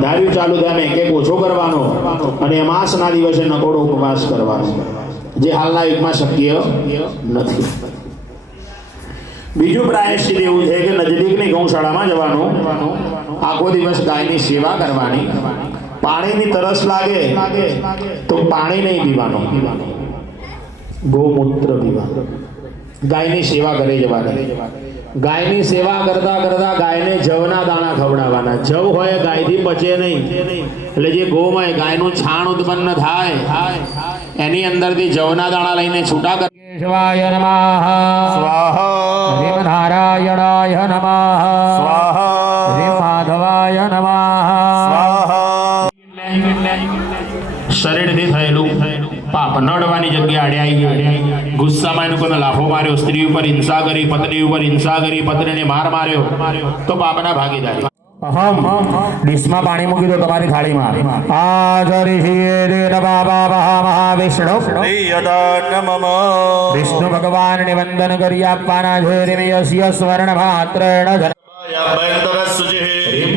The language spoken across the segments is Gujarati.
ધાર્યું ચાલુ ધામે કે ઓછો કરવાનો અને અમાસના દિવસે નકોડો ઉપવાસ કરવાનો, જે હાલના યુગમાં શક્ય નથી. બીજું પ્રાયશ્ચિત એવું છે કે નજીકની ગૌશાળામાં જવાનું, આખો દિવસ ગાયની સેવા કરવાની. પાણીની તરસ લાગે તો પાણી નહીં પીવાનું, ગૌમૂત્ર પીવાનું. ગાયની સેવા કરી જવાની. ગાયની સેવા કરતા કરતા ગાયને જવના દાણા ખવડાવવાના. જવ હોય ગાયથી પચે નહીં, એટલે જે ગોમય ગાયનું છાણ ઉત્પન્ન થાય એની અંદરથી જવના દાણા લઈને છૂટા કર. કેશવાય નમઃ સ્વાહા, હરિ નારાયણાય નમઃ સ્વાહા, હરિ માધવાય નમઃ સ્વાહા. શરીરથી થયેલું પાપ નડવાની જગ્યા આડે આવી ગઈ. ગુસ્સામાં એનું કોઈ લાફો માર્યો, સ્ત્રી ઉપર હિંસા કરી, પત્ની ઉપર હિંસા કરી, પત્નીને માર માર્યો તો પાપના ભાગીદારી. અહમ ડીશમાં પાણી મૂકી દો તમારી થાળીમાં. મહાવિષ્ણુ વિષ્ણુ ભગવાનને વંદન કરી આપવાના છે. યસ્ય સ્વર્ણ માત્રેણ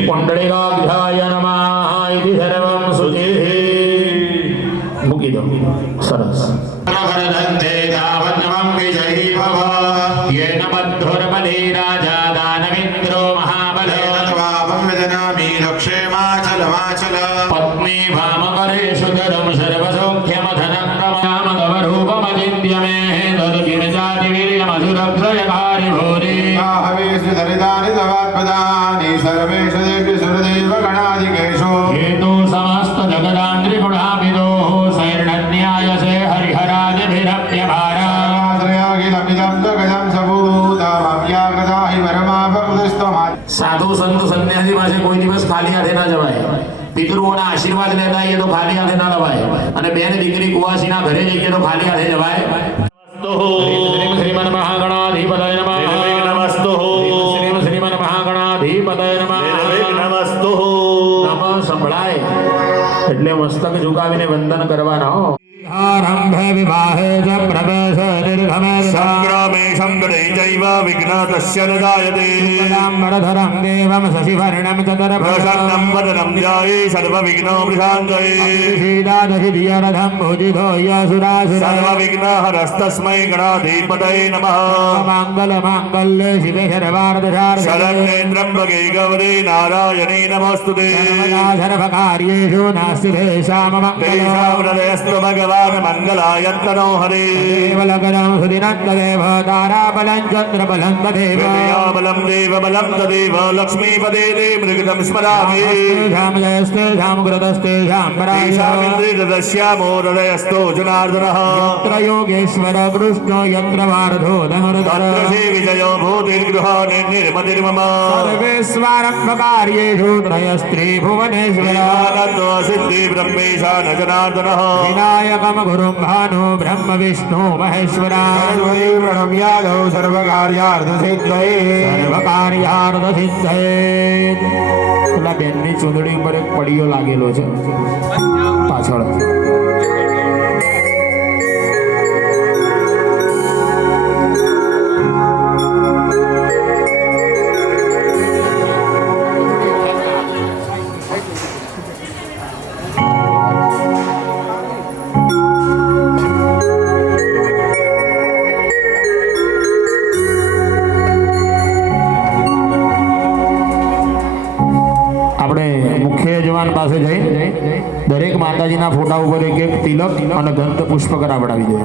પુંડલિકાભ્યાય નમઃ ઇતિ સર્વં શુચિઃ. મૂકી દો. સરસ. રાજા દાનવેન્દ્રો મહાબલ પત્ની ભામ કરે સુધરમ સર્વસૌખ્યમ ધનમ કમામદવરૂપમદિત્યમે દદગિરજાતિ વીર્યમસુરક્ષયકારી ભૂરી હવેષ ધરિતાનિ તવાત્પદાનિ સર્વેષ દેવ્ય સુરદેવ ગણાધિકેશો હેતુ સમસ્ત જગદાંત્રિગુણાવિદો શૈર્ણન્યાયસે હરિહરાદિભિરપ્યભારા સાધુ સંત સંન્યાસી પાસે કોઈ દિવસ ખાલી હાથે ના જવાય. પિતૃઓના આશીર્વાદ લેતા આવીએ તો ખાલી હાથે ના જવાય, અને બેન દીકરી કુવાસીના ઘરે જઈએ તો ખાલી હાથે જવાય. શ્રીમન મહાગણાધિપતય નમઃ. શ્રીમન મહાગણાધિપતય નમઃ. નમઃ સંભળાય એટલે મસ્તક ઝુકાવીને વંદન કરવાના. આરંભ વિવાહે ચ પ્રવેશ નિર્ગમે સંગ્રામે સંગડે ચૈવ વિઘ્નતસ્ય ન જાયતે. શુક્લાંબરધરં દેવં શશિવર્ણં પ્રસન્नं વદनं ध्याये सर्वविघ्नोपशान्तये. शीलादधिधियरथं भुजितो यशुरासुरा सर्वविघ्नहरस्तस्मै गणाधिपतये नमः. माङ्गल्ये शिवे सर्वार्थसारथे शरण्ये त्र्यम्बके गौरी नारायणे नमोऽस्तुते. सर्वकार्येषु नास्ति तेषां तेषां हृदयस्तु भगवान् मङ्गलायन्तनो हरे. देवलगनं सुदिनन्ददेव ताराबलं चन्द्रबलं तदेव बलं देव बलं तदेव लक्ष्मीपदे दे मृगतं स्मरामि. जयस्तेषां कृतस्तेषां पराशामिन्द्रियदस्यामो हृदयस्थो जनार्दनः. यत्र योगेश्वर कृष्णो यत्र वार्धो तत्र विजयो भूतिर्गृहाणि निर्मतिर्मम. सर्वेष्वारम्भकार्येषु त्रयस्त्री भुवनेश्वर आनन्दो सिद्धि ब्रह्मेशा न जनार्दनः. विनायकं गुरुं भानु ब्रह्म विष्णु महेश्वरा प्रणम्यादौ सर्वकार्यार्थसिद्धये. સર્વકાર્યાર્થસિદ્ધયે. પેલા બેનની ચૂંદડી ઉપર એક પડીયો લાગેલો છે પાછળ. પાસે જઈ દરેક માતાજીના ફોટા ઉપર એક એક તિલક અને ગંધ પુષ્પ કરાવડાવી દે.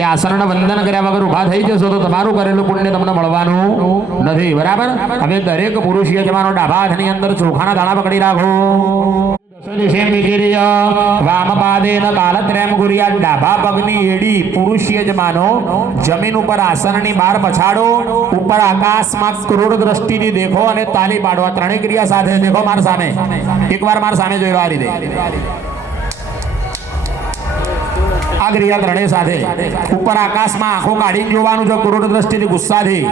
એ આસનને વંદન કર્યા વગર ઊભા થઈ જશો તો તમારું કરેલું પુણ્ય તમને મળવાનું નથી. બરાબર? હવે દરેક પુરુષ યજમાનો ડાબા હાથની અંદર ચોખાના દાણા પકડી રાખો. વામપાદેન કાલત્રયમ કુર્યાત. ડાબા પગની એડી પુરુષ યજમાનો જમીન ઉપર આસનની બહાર પછાડો. ઉપર આકાશમાં ક્રૂર દ્રષ્ટિથી દેખો અને તાલી પાડો. આ ત્રણેય ક્રિયા સાથે દેખો માર સામે. એકવાર માર સામે જોઈ લો આ રીતે. આ ક્રિયા ત્રણેય સાથે ઉપર આકાશમાં આંખો કાઢીને જોવાનું છે ક્રૂર દ્રષ્ટિથી, ગુસ્સાથી.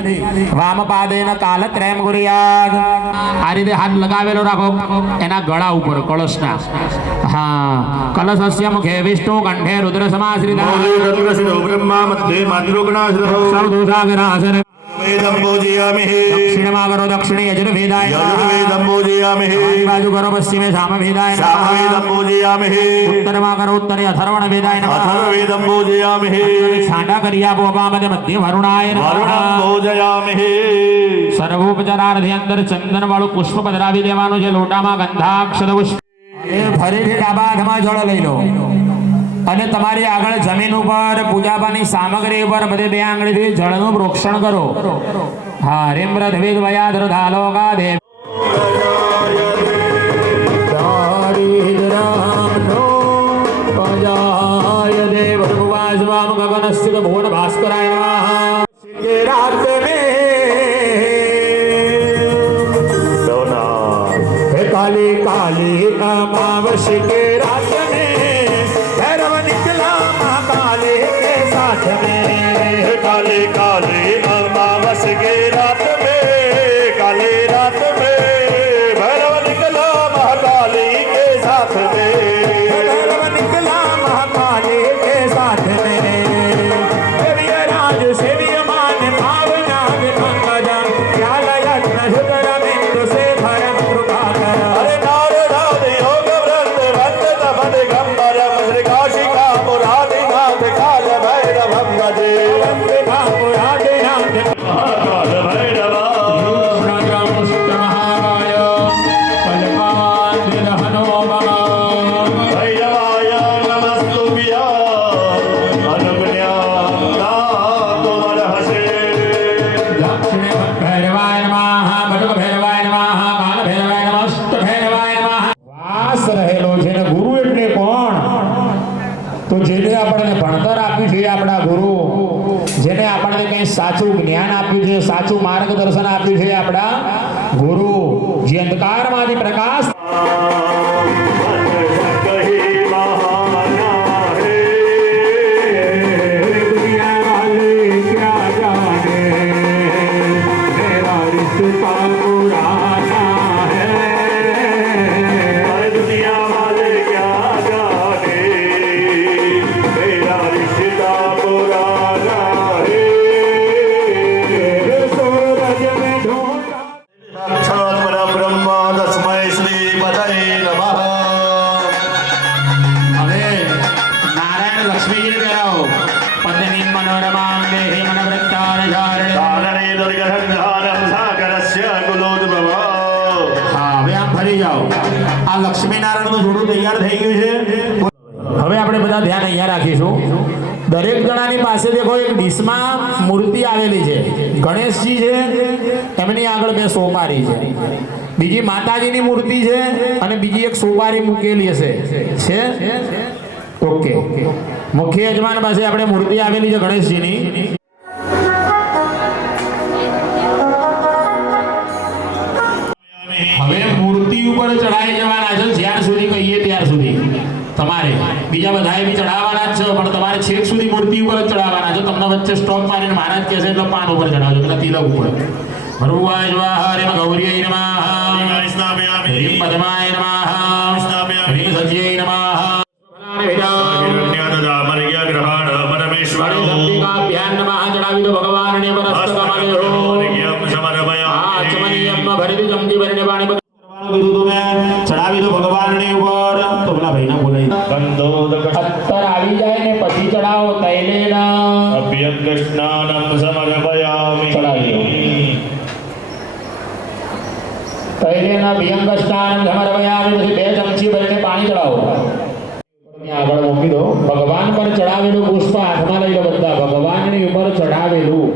વામપાદેન કાલત્રયમ કુર્યાત. આ રીતે હાથ લગાવેલો રાખો એના ગળા ઉપર કળશના. હા, કલશસ્ય મુખે વિષ્ણુ કંઠે રુદ્ર સમાશ્રિતા. બ્રહ્મા મધ્યે માતૃગણાશ્રતો સર્વદોષાગ્રહાસન. વેદમ પૂજયામિહિ. દક્ષિણમાં કરો દક્ષિણે યજુર્વેદાય નમઃ. યજુર્વેદમ પૂજયામિહિ. બાજુ કરો પશ્ચિમે સામવેદાય નમઃ. સામવેદમ પૂજયામિહિ. ઉત્તરમાં કરો ઉત્તરે અથર્વણ વેદાય નમઃ. અથર્વવેદમ પૂજયામિહિ. છાંડા કરી આપો અપામદે મધ્ય વરુણાય વરુણમ નમઃ. પૂજયામિહિ. સર્વોપચારાર્થે અંદર ચંદન વાળું પુષ્પ પધરાવી દેવાનું છે. લોટામાં ગંધાક્ષત પુષ્પ. એ ફરીથી ડાબા હાથમાં જળ લઈ લો અને તમારી આગળ જમીન ઉપર પૂજાપાની સામગ્રી ઉપર બધે બે આંગળીથી જળનું પ્રોક્ષણ કરો. હા, રેમ્રત વેદ વયાદ્ર ધાલોકા દેવ. દેવ ભગવાન ગગનસ્થિત ભુવન ભાસ્કરાય નમઃ. રાત में काली काली अमावस के रात में भैरव निकला महाकाली के साथ में. काले काले अमावस के रात में, काले रात में भैरव निकला महाकाली के साथ में. भैरव निकला महाकाली के साथ में. देवीय राज सेवीय मान भावना विभंगज ज्ञालयत्न सुतरमिन्दु से भरम कृपाकर. अरे नारदाद योग व्रत वंद तपद गंभरम श्रीकाशिका पुरादिनाथ काल भैरवम भजे. काल भैरवा भैरवाय नमस्तुभ्यं अनुज्ञाता तुमर्हसे. भैरवाय नमः. बटुक भैरवाय नमः. काल भैरवाय नमः. अष्ट भैरवाय नमः. વાસ રહેલો છે ને ગુરુ એટલે કોણ? તો જેને આપણને ભણતર આપ્યું છે આપણા ગુરુ, જેને આપણને કંઈ સાચું જ્ઞાન આપ્યું છે, સાચું માર્ગદર્શન આપ્યું છે આપણા ગુરુ, જે અંધકારમાંથી પ્રકાશ. दुनिया वाले क्या जाने मेरा रिश्ता पुराना है. दुनिया वाले क्या जाने मेरा रिश्ता पुराना है. सूरज में ढूंढा. साक्षात् परब्रह्म तस्मै श्री पतये नमः. હવે નારાયણ લક્ષ્મીજીને કહેવાઓ. પત્ની મનોરમાં દેહી મનવૃત્તારધારણે. ધારણે દુર્ગંધારમ સાગરસ્ય કુલોદ્ભવ. હા, હવે આમ ફરી જાઓ. આ લક્ષ્મીનારાયણનું જોડું તૈયાર થઈ ગયું છે. હવે આપણે બધા ધ્યાન અહીંયા રાખીશું. દરેક જણાની પાસે દેખો એક ડીશમાં મૂર્તિ આવેલી છે. ગણેશજી છે, એમની આગળ બે સોપારી છે. બીજી માતાજીની મૂર્તિ છે અને બીજી એક સોપારી મૂકેલી હશે. છે? ઓકે. મુખ્ય યજમાન પાસે આપણે મૂર્તિ આવેલી છે ગણેશજીની. હવે મૂર્તિ ઉપર ચડાઈ જવાના છે જ્યાર સુધી કહીએ ત્યાર સુધી. તમારે બીજા બધાએ બી ચડાવવાના જ છે, પણ તમારે છેક સુધી મૂર્તિ ઉપર જ ચડાવવાના છે. તમને વચ્ચે સ્ટોપ મારીને મહારાજ કહે છે એટલે પાન ઉપર ચડાવજો, એટલે તિલક ઉપર. ભરુવાય સ્વાહા. ગૌરીય નમઃ. હરિ પદ્માય નમઃ. હરિ સત્યય નમઃ. હરિ નમઃ. ચડાવી દો ભગવાનને પરસ્તકમલે હો. આચમનીયમ ભરિત જમતી ભરીને પાણી કીધું તું મેં. ચડાવી દો ભગવાનની ઉપર. તો પેલા ભાઈને બોલાવી અત્તર આવી જાય ને પછી ચડાવો. તૈલેના અભ્યંગસ્નાનમ સમર્પયામિ. ચડાવી દો. તૈલેના અભ્યંગ સ્નાન સમર્પયામિ. પછી 2 ચમચી ભરીને પાણી ચડાવો. આગળ મૂકી દો. ભગવાન પર ચડાવેલું પુષ્પ હાથમાં લઈ લો બધા. પાણી ઉપર ચડાવેલું.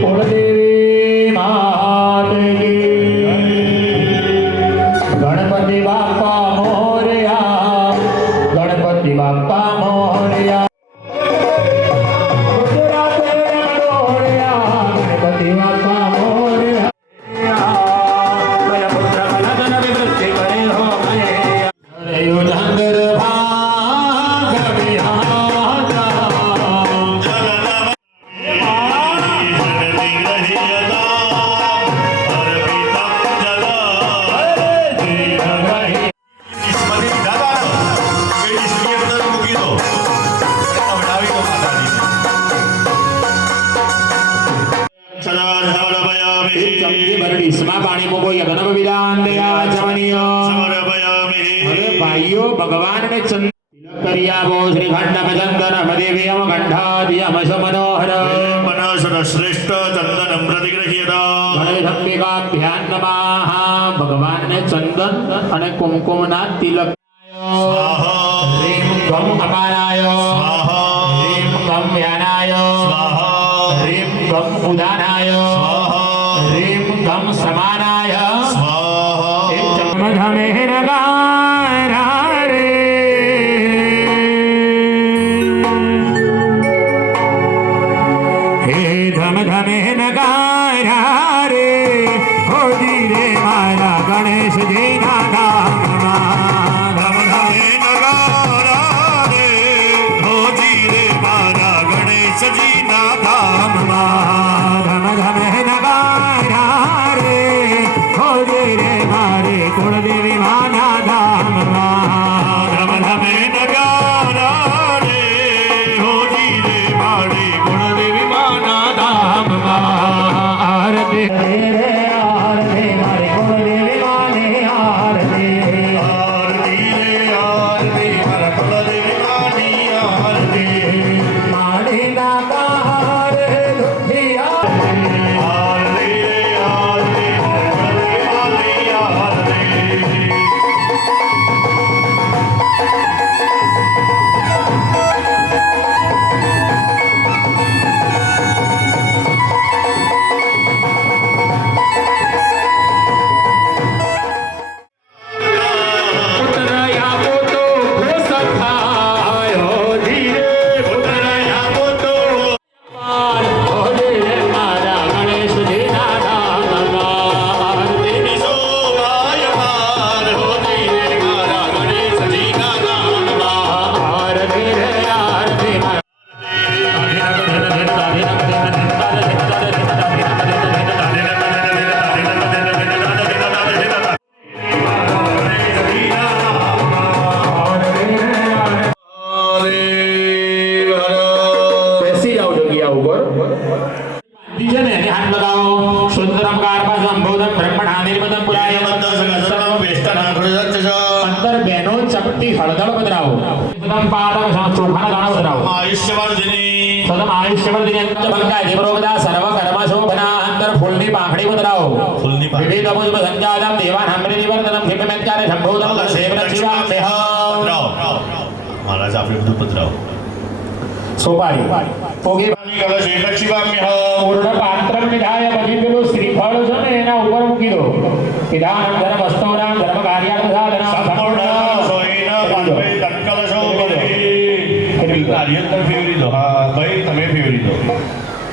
કુળદેવી માત કી ગણપતિ બાપા મોરયા, ગણપતિ બાપા મોરયા. ગુજરાતે મોરયા, ગણપતિ બાપા મોરયા. પુત્ર કલગન વિવૃત્તિ કરે હો મયે યુધંગર ભાગ વિહાતા. ચમચી ભરી ડીશમાં પાણી મૂકો. યજ્ઞ વિધાન દયા જમનીય. હવે ભાઈઓ ભગવાનને ચંદન તિલક કરી આપો. શ્રીખંડ ચંદન દેવીયમ કંઠાદિયમ મનોહર શ્રેષ્ઠ ચંદન પ્રતિગ્રહ્યતા ગણેશંબિકાભ્યાન નમઃ. ભગવાનને ચંદન અને કુમકુમના તિલક. હ્રીમ ગમ અપારાય, હ્રીમ ગમ વ્યાનાય, હ્રીમ ગમ ઉદાનાય, હ્રીમ ગમ સમાનાય. ચમધમે નગારા રે. હે ધમ ધમે નગારા રે. હોજી રે મારા ગણેશજીના ધામમાં. ધમ ધમે ધમ ધમે નગારા રે. હોજી રે મારે કુળદેવી માના ધામમાં. ધમ ધમે આરતી રે આરતી મારી કુળદેવી માની આરતી. માડીના કહારે દુખિયા. પુત્ર આપો તો ખુશ થાયો. ધીરે પુત્ર આપો તો હોજે રે મારા ગણેશજીના ધામમાં. આરતી આરતી રે આરતી બેસી જાઓ જગ્યા ઉપર. બાંધી છે ને એને હાથ લગાવો. સુંદરમ કાર્પા સંબોધન બ્રહ્મણા નિર્મદમ પુરાય અંદર બેનો ચપટી હળદળ પધરાવો. સદમ પાદક ચોખાના દાણા પધરાવો. સદમ આયુષ્યવર્ધિની અંદર ભંગાય દેવરોગદા સર્વ કર્મ શોભના. અંદર ફૂલની પાંખડી પધરાવો. વિવિધ અમુજ સંજાતમ દેવાન હમરી નિવર્તનમ હિમમેત્યારે સંબોધન સેવન શિવામ દેહ. મહારાજ આપણે બધું પધરાવો. સોપારી પોગે પૂર્ણ પાત્રમ નિધાય. પછી પેલું શ્રીફળ છે ને એના ઉપર મૂકી દો. વિધાનમ ધર્મ વસ્તોનામ ધર્મ કાર્યાર્થ સાધનમ સંપૂર્ણ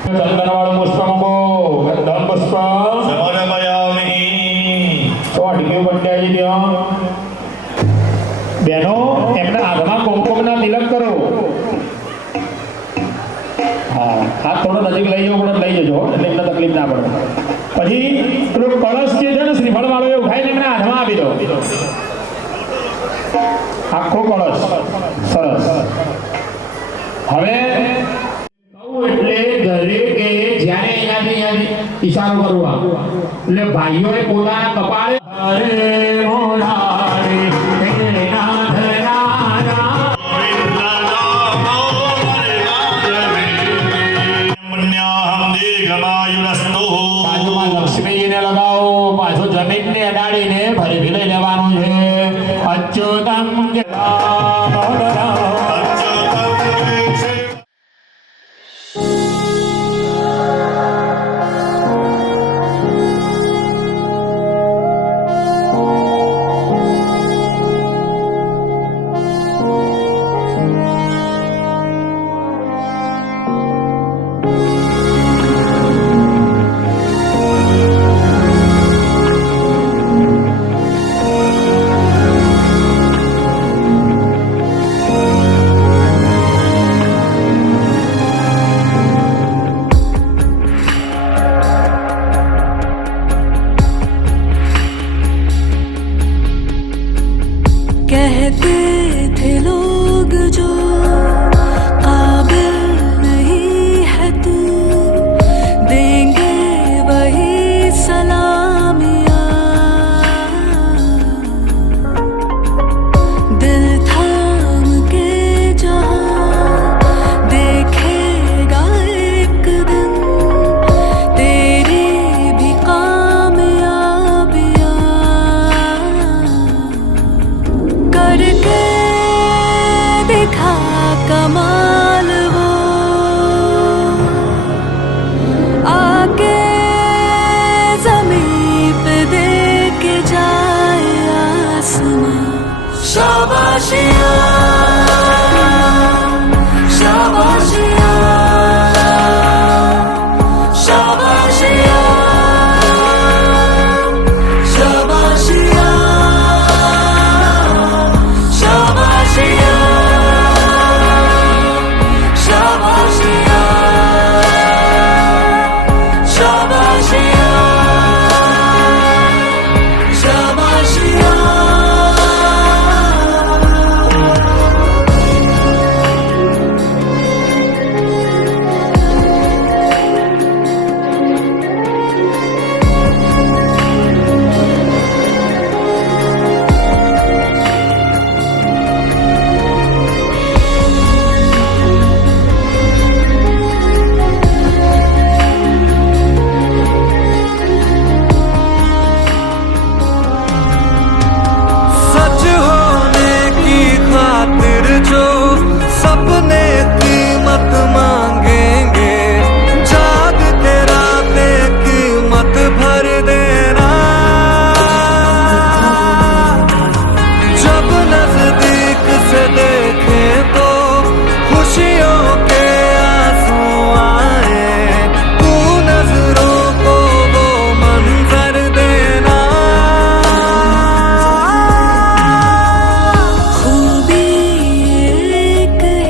ચંદનવાળું પુષ્પ મૂકો. ગંધમ પુષ્પ તો અટક્યું પંડ્યાજી ત્યાં. બેનો એમના હાથમાં કુમકુમના તિલક કરો. હા, હાથ થોડો નજીક લઈ જવો પડે, લઈ જજો એટલે એમને તકલીફ ના પડે. પછી પેલો કળશ જે છે ને શ્રીફળ વાળો એ ઉઠાઈને એમના હાથમાં આપી દો. આખો કળશ સરસ. હવે કહું એટલે દરેકે જ્યારે અહીંયાથી ઈશારો કરવા એટલે ભાઈઓએ પોતાના કપાળે હરે મોરારે હે નાથ નારા. બાજુમાં લક્ષ્મીજીને લગાવો. પાછું જમીનને અડાડીને ફરીથી લઈ લેવાનું છે. અચ્યુતમ જય सच होने की खातिर जो सपने कीमत मांगेंगे, जाग के रातें कीमत भर देना। जब नजदीक से देखें तो खुशियों के आंसू आए, तू नजरों को वो मंजर देना। खूबी एक है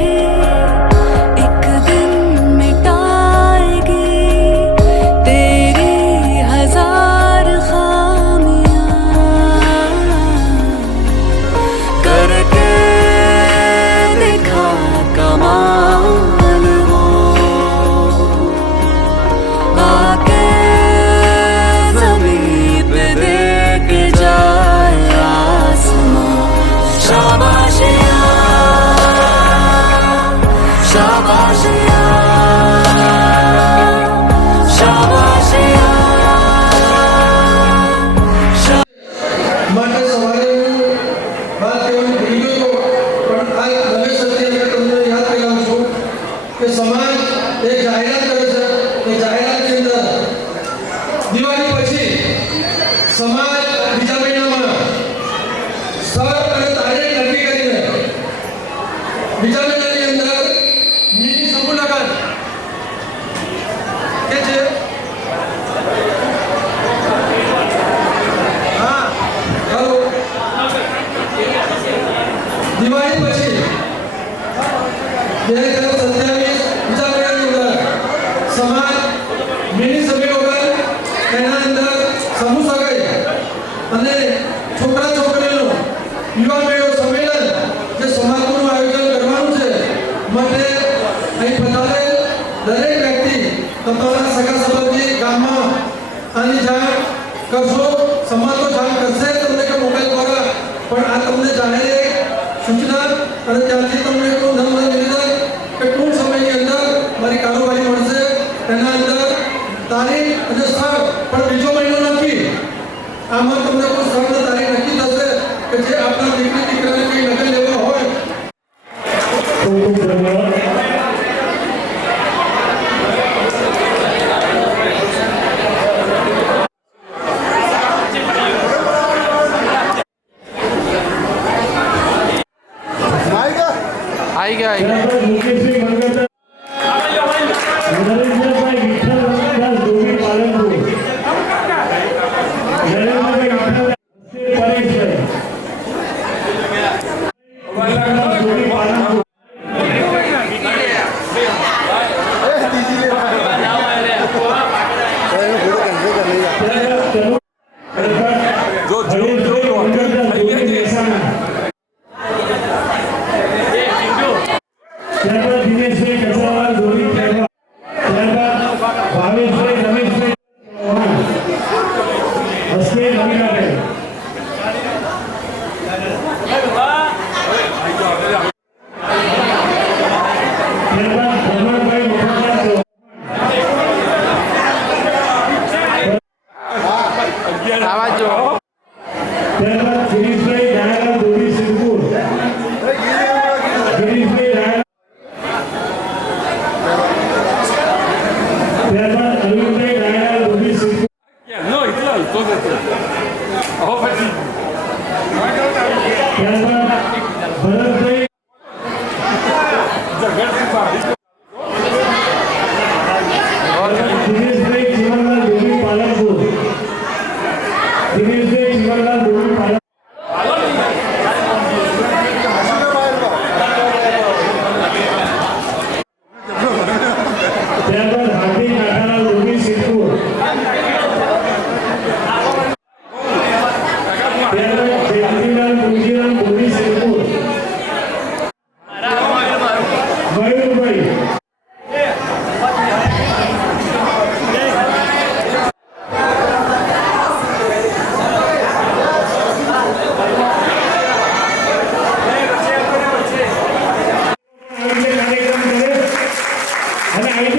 एक दिन मिटाएगी तेरी हजार खामियां, करके दिखा कमाल वो, आके ज़मीन पे देख जाए आसमां। शाबाशिया शाबाशिया शाबाशिया। માટે સવારે હું વાત કહેવાનું ભૂલી ગયો હતો, પણ આ રમેશ સત્યાએ તમને યાદ કરાવું છું કે સમાજ એક જાહેરાત કરે છે. એ જાહેરાતની અંદર દિવાળી પછી સમાજ બીજા મહિનામાં સ્થળ અને તારીખ નક્કી કરીને બીજા મહિનાની અંદર મિની સમૂહ લગ્ન કે જે હા હલો દિવાળી પછી 2027 બીજા મહિનાની અંદર સમાજ મિની સંમેલન, એના અંદર સમૂહ સગાઈ અને છોકરા છોકરીઓનું યુવા મેળો સંમેલન જે સમાજનું આયોજન કરવાનું છે. માટે અહીં પધારેલ દરેક વ્યક્તિ તમારા સગા સંબંધી ગામમાં આની જાણ કરશો. સમાજ તો જાણ કરશે તમને કે મોબાઈલ દ્વારા, પણ આ તમને જાહેર એક સૂચના અને ત્યાંથી તમને એક નમ્ર નિવેદન કે ટૂંક સમયની અંદર મારી કારોબારી મળશે. એના અંદર તારીખ અને સ્થળ પણ બીજો મહિનો નક્કી. આમાં તમને કોઈ સ્થળ અને તારીખ નક્કી થશે કે જે આપણા દીકરી દીકરાને કંઈ લગ્ન લેવા હોય. आई गया અને આવી